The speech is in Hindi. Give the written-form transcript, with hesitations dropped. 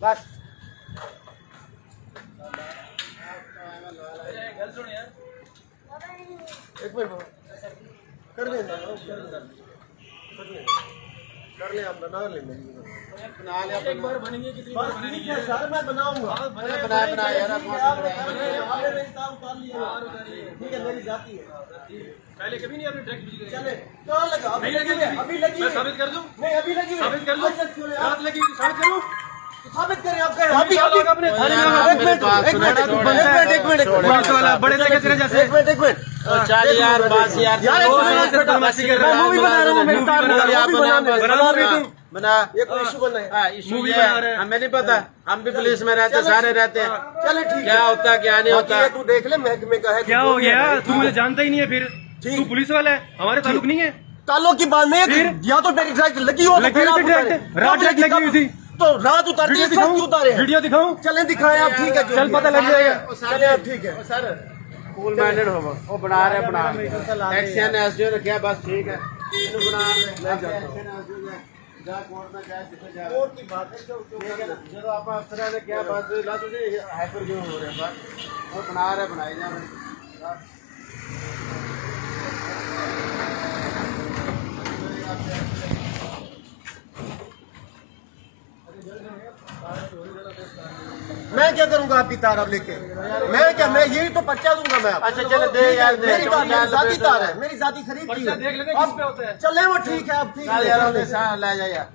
बस एक मिनट कर ले आप बना ले बना ले एक बार बनेंगे कितनी बार बनेंगे सर मैं बनाऊंगा बना यार आपने मेरी काम उतार लिया ठीक है मेरी जाती है पहले कभी नहीं आपने ट्रैक बिजली चले कहां लगा अभी लगी मैं साबित कर दूं नहीं अभी लगी साबित कर दूं रात लगी साबित करूं साबित करें आप कह अभी अपने एक मिनट पुलिस वाला बड़े लगे तेरे जैसे एक मिनट चल यार बस यार बदमाशी कर रहा है मूवी बना रहा हूं मेरे बना ये कोई इशू बना है मूवी बना रहे हैं हमें नहीं पता हम भी पुलिस में रहते सारे रहते हैं चले ठीक क्या होता क्या नहीं होता तू देख ले महकमे का है क्या हो गया तू मुझे जानता ही नहीं है फिर तू पुलिस वाला है हमारे ताल्लुक नहीं है ताल्लुक की बात नहीं है या तो मेरी ट्रैक लगी हो रात लगी हुई थी तो रात उतारती है उतारे वीडियो दिखाऊं चले दिखाएं आप ठीक है चल पता लग जाएगा चले आप ठीक है सर कूल माइंडेड हो वो बना रहे एक्शन एसडीओ ने किया बस ठीक है बना ले जा कोर्ट में जाए जिसे जा कोर्ट की बात है जो आप अफसर ने किया बस ला तुझे हाइपर क्यों हो रहे हैं बस वो बना रहे बनाई जा मैं क्या करूंगा आपकी तार अब लेके मैं क्या मैं यही तो पर्चा दूंगा मैं अच्छा चले दे यार मेरी जाती तार है मेरी जाती खरीद की है चले वो ठीक है अब ठीक है ले जाए यार